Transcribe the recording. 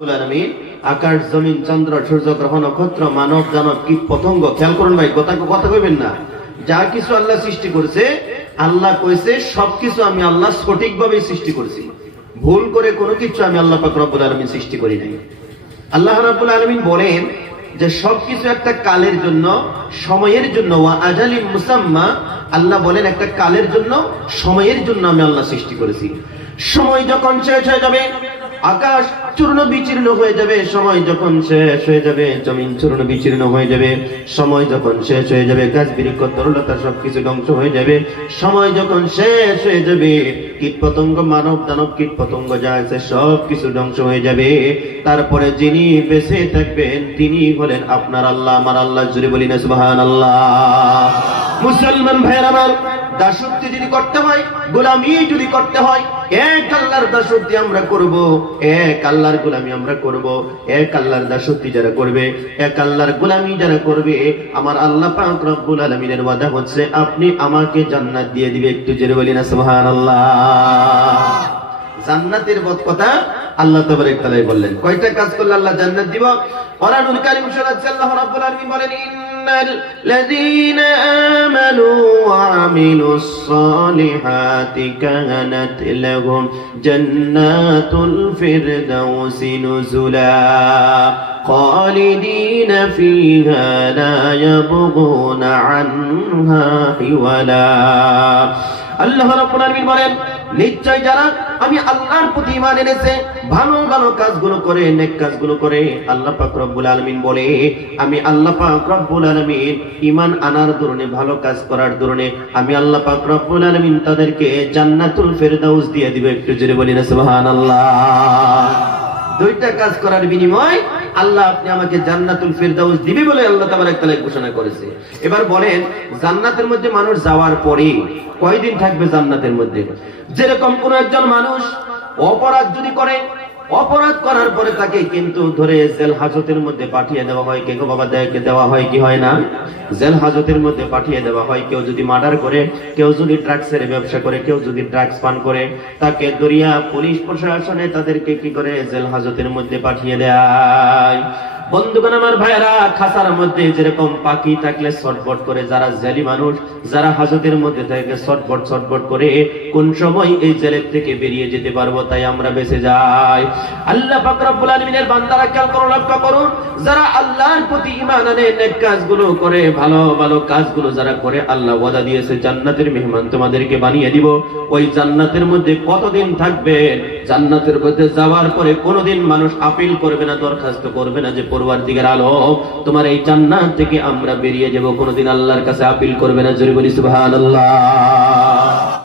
আকাশ জমিন চন্দ্র সূর্য গ্রহ নক্ষত্র মানব দানব কীট পতঙ্গ, খেয়াল করুন ভাই, কথা কইবেন না। যা কিছু আল্লাহ সৃষ্টি করেছে, আল্লাহ কইছে সবকিছু আমি আল্লাহ সঠিকভাবে সৃষ্টি করেছি, ভুল করে কোনো কিছু আমি আল্লাহ পাক রব্বুল আলামিন সৃষ্টি করি নাই। আল্লাহ রাব্বুল আলামিন বলেন যে সবকিছু একটা কালের জন্য, সময়ের জন্য, ওয়া আজালিম মুসাম্মা, আল্লাহ বলেন একটা কালের জন্য, সময়ের জন্য আমি আল্লাহ সৃষ্টি করেছি। সময় যখন শেষ হয়ে যাবে, আকাশ চূর্ণ বিচীর্ণ হয়ে যাবে, সময় যখন শেষ হয়ে যাবে, জমিন চূর্ণ বিচীর্ণ হয়ে যাবে, সময় যখন শেষ হয়ে যাবে, গাছ বৃক্ষ তরলতা সবকিছু ধ্বংস হয়ে যাবে, সময় যখন শেষ হয়ে যাবে, কীট পতঙ্গ মানব দানব কীট পতঙ্গ যা আছে সবকিছু ধ্বংস হয়ে যাবে। তারপরে যিনি বেঁচে থাকবেন তিনি হলেন আপনার আল্লাহ, আমার আল্লাহ। জোরে বলি না সুবহানাল্লাহ। মুসলমান ভাইয়ের আমার, দাসত্ব যদি করতে হয়, গোলামি যদি করতে হয়, এক আল্লাহর দাসত্ব আমরা করব, এক আল্লাহর গোলামি আমরা করব। এক আল্লাহর দাসত্ব যারা করবে, এক আল্লাহর গোলামি যারা করবে, আমার আল্লাহ পাক রব্বুল আলামিনের ওয়াদা হচ্ছে আপনি আমাকে জান্নাত দিয়ে দিবে। একটু জোরে বলি না সুবহানাল্লাহ। জান্নাতের কথা আল্লাহ তাবারক তাআলা বললেন। কয়টা কাজ করলে আল্লাহ জান্নাত দিব? কোরআনুল কারীম শোনাচ্ছে আল্লাহ রাব্বুল আলামিন বলেন, ইন্নাল্লাযীনা আমানু ওয়া আমিলুস সালিহাতি কানাত লাহুম জান্নাতুল ফিরদাউসি নুজুলা খালিদিনা ফিহা লা ইয়াবগুনা আনহা হিওয়ালা। আল্লাহ রাব্বুল আলামিন বলেন, নিশ্চয় যারা আমি আল্লাহর প্রতি ঈমান এনেছে, ভালো ভালো কাজগুলো করে, নেক কাজগুলো করে, আল্লাহ পাক রব্বুল আলামিন বলে আমি আল্লাহ পাক রব্বুল আলামিন ঈমান আনার দরুনে, ভালো কাজ করার দরুনে আমি আল্লাহ পাক রব্বুল আলামিন তাদেরকে জান্নাতুল ফেরদাউস দিয়ে দিবে। একটু জোরে বলি না সুবহানাল্লাহ। দুইটা কাজ করার বিনিময় আল্লাহ আপনি আমাকে জান্নাতুল ফিরদাউস দিবে বলে আল্লাহ তাবারক তাআলা ঘোষণা করেছে। এবার বলেন, জান্নাতের মধ্যে মানুষ যাওয়ার পরে কয়দিন থাকবে জান্নাতের মধ্যে? যেরকম কোন একজন মানুষ অপরাধ যদি করে, অপরাধ করার পরে তাকে কিন্তু ধরে জেল হাজতের মধ্যে পাঠিয়ে দেওয়া হয়। কে গো বাবা, দেওয়া হয় কি হয় না? জেল হাজতের মধ্যে পাঠিয়ে দেওয়া হয়। কেউ যদি মার্ডার করে, কেউ যদি ড্রাগসের ব্যবসা করে, কেউ যদি ড্রাগস পান করে, তাকে দরিয়া পুলিশ প্রশাসনে তাদেরকে কি করে জেল হাজতের মধ্যে পাঠিয়ে দেয়। বন্ধুগণ আমার ভাইয়েরা, খাসার মধ্যে যেরকম পাখি থাকলে ছটফট করে, যারা জেলি মানুষ, যারা হাজতের মধ্যে থাকে ছটফট করে কোন সময় এই জেলের থেকে বেরিয়ে যেতে পারবো, তাই আমরা বেঁচে যাই। আল্লাহ পাক রব্বুল আলামিনের বান্দারা খেয়াল করুন, লক্ষ্য করুন, যারা আল্লাহর প্রতি ঈমান আনে, নেক কাজগুলো করে, ভালো ভালো কাজগুলো যারা করে, আল্লাহ ওয়াদা দিয়েছে জান্নাতের মেহমান তোমাদেরকে বানিয়ে দিব। ওই জান্নাতের মধ্যে কতদিন থাকবেন? জান্নাতের মধ্যে যাওয়ার পরে কোনোদিন মানুষ আপিল করবে না, দরখাস্ত করবে না যে পরওয়ারদিগার আলম তোমার এই জান্নাত থেকে আমরা বেরিয়ে যাব, কোনোদিন আল্লাহর কাছে আপিল করবে না। জোরে বলি সুবহানাল্লাহ।